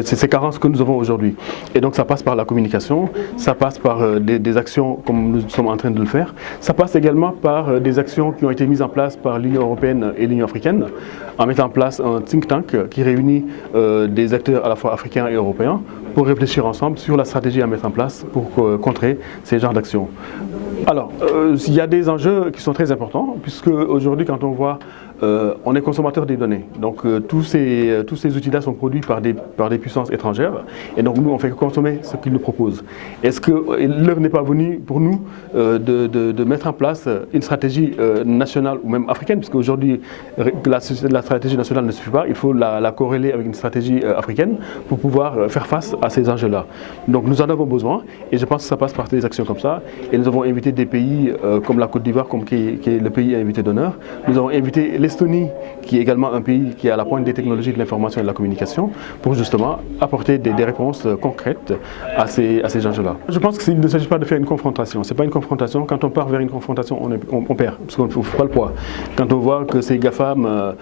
ces carences que nous avons aujourd'hui. Et donc ça passe par la communication, ça passe par des actions comme nous sommes en train de le faire, ça passe également par des actions qui ont été mises en place par l'Union européenne et l'Union africaine, en mettant en place un think tank qui réunit des acteurs à la fois africains et européens pour réfléchir ensemble sur la stratégie à mettre en place pour contrer ces genres d'actions. Alors, il y a des enjeux qui sont très importants, puisque aujourd'hui, quand on voit, on est consommateur des données. Donc, tous ces outils-là sont produits par des puissances étrangères. Et donc, nous, on fait que consommer ce qu'ils nous proposent. Est-ce que l'heure n'est pas venue pour nous de mettre en place une stratégie nationale ou même africaine, puisque aujourd'hui, la stratégie nationale ne suffit pas. Il faut la corréler avec une stratégie africaine pour pouvoir faire face à ces enjeux-là. Donc, nous en avons besoin. Et je pense que ça passe par des actions comme ça. Et nous avons invité des pays comme la Côte d'Ivoire, qui est le pays invité d'honneur. Nous avons invité l'Estonie, qui est également un pays qui est à la pointe des technologies de l'information et de la communication, pour justement apporter des réponses concrètes à ces enjeux-là. Je pense qu'il ne s'agit pas de faire une confrontation. Ce n'est pas une confrontation. Quand on part vers une confrontation, on perd, parce qu'on ne fait pas le poids. Quand on voit que ces GAFAM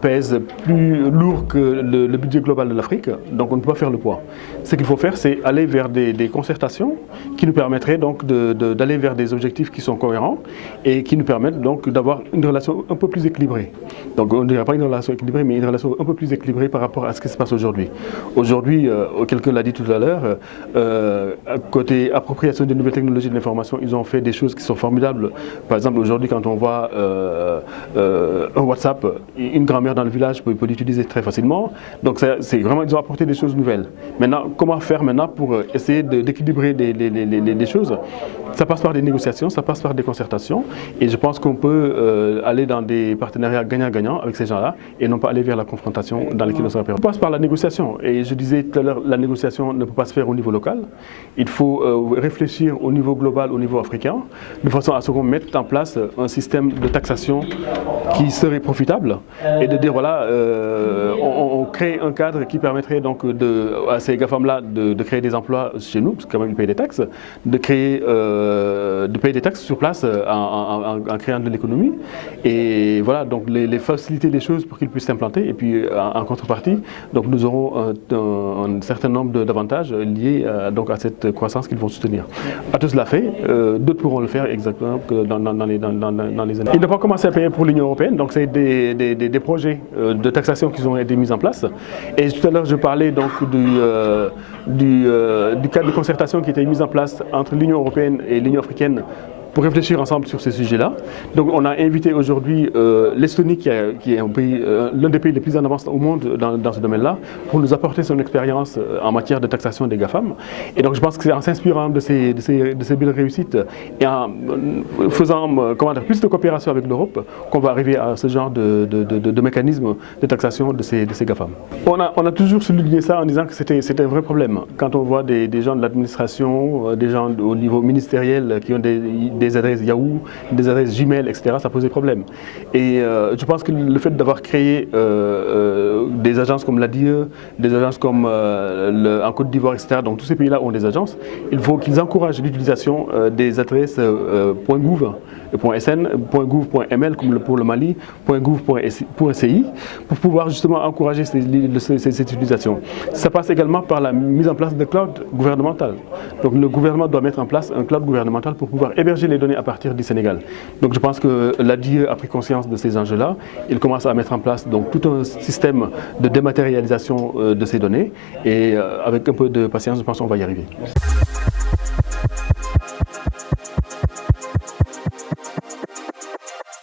pèsent plus lourd que le budget global de l'Afrique, donc on ne peut pas faire le poids. Ce qu'il faut faire, c'est aller vers des concertations qui nous permettraient donc d'aller vers des objectifs qui sont cohérents et qui nous permettent donc d'avoir une relation un peu plus équilibrée. Donc on ne dirait pas une relation équilibrée, mais une relation un peu plus équilibrée par rapport à ce qui se passe aujourd'hui. Aujourd'hui, quelqu'un l'a dit tout à l'heure, côté appropriation des nouvelles technologies de l'information, ils ont fait des choses qui sont formidables. Par exemple, aujourd'hui, quand on voit un WhatsApp, une grand-mère dans le village peut l'utiliser très facilement. Donc c'est vraiment, ils ont apporté des choses nouvelles. Maintenant, comment faire maintenant pour essayer d'équilibrer des choses? Ça passe par des négociations, ça passe par des concertations, et je pense qu'on peut aller dans des partenariats gagnant-gagnant avec ces gens-là, et non pas aller vers la confrontation dans laquelle on se repère. On passe par la négociation, et je disais tout à l'heure, la négociation ne peut pas se faire au niveau local. Il faut réfléchir au niveau global, au niveau africain, de façon à ce qu'on mette en place un système de taxation qui serait profitable, et de dire voilà, on crée un cadre qui permettrait donc à ces GAFAM-là de créer des emplois chez nous, parce que quand même ils payent des taxes, de payer des taxes sur place en créant de l'économie. Et voilà, donc les faciliter les choses pour qu'ils puissent s'implanter. Et puis en contrepartie, donc nous aurons un certain nombre d'avantages liés donc à cette croissance qu'ils vont soutenir. Atos l'a fait, d'autres pourront le faire exactement dans les années. Ils n'ont pas commencé à payer pour l'Union européenne, donc c'est des projets de taxation qui ont été mis en place. Et tout à l'heure, je parlais donc du cadre de concertation qui a été mis en place entre l'Union européenne et l'Union africaine pour réfléchir ensemble sur ces sujets-là. Donc on a invité aujourd'hui l'Estonie, qui est l'un des pays les plus en avance au monde dans ce domaine-là, pour nous apporter son expérience en matière de taxation des GAFAM. Et donc je pense que c'est en s'inspirant de ces belles réussites et en faisant plus de coopération avec l'Europe qu'on va arriver à ce genre de mécanisme de taxation de ces GAFAM. On a toujours souligné ça en disant que c'était un vrai problème. Quand on voit des gens de l'administration, des gens au niveau ministériel qui ont des adresses Yahoo, des adresses Gmail, etc., ça posait problème. Et je pense que le fait d'avoir créé des agences comme l'ADIE, des agences comme en Côte d'Ivoire, etc., donc tous ces pays-là ont des agences, il faut qu'ils encouragent l'utilisation des adresses .gouv, .sn, .gouv.ml comme pour le Mali, .gouv.ci, pour pouvoir justement encourager cette utilisation. Ça passe également par la mise en place de cloud gouvernemental. Donc le gouvernement doit mettre en place un cloud gouvernemental pour pouvoir héberger les données à partir du Sénégal. Donc je pense que l'ADIE a pris conscience de ces enjeux-là. Il commence à mettre en place donc tout un système de dématérialisation de ces données, et avec un peu de patience, je pense qu'on va y arriver.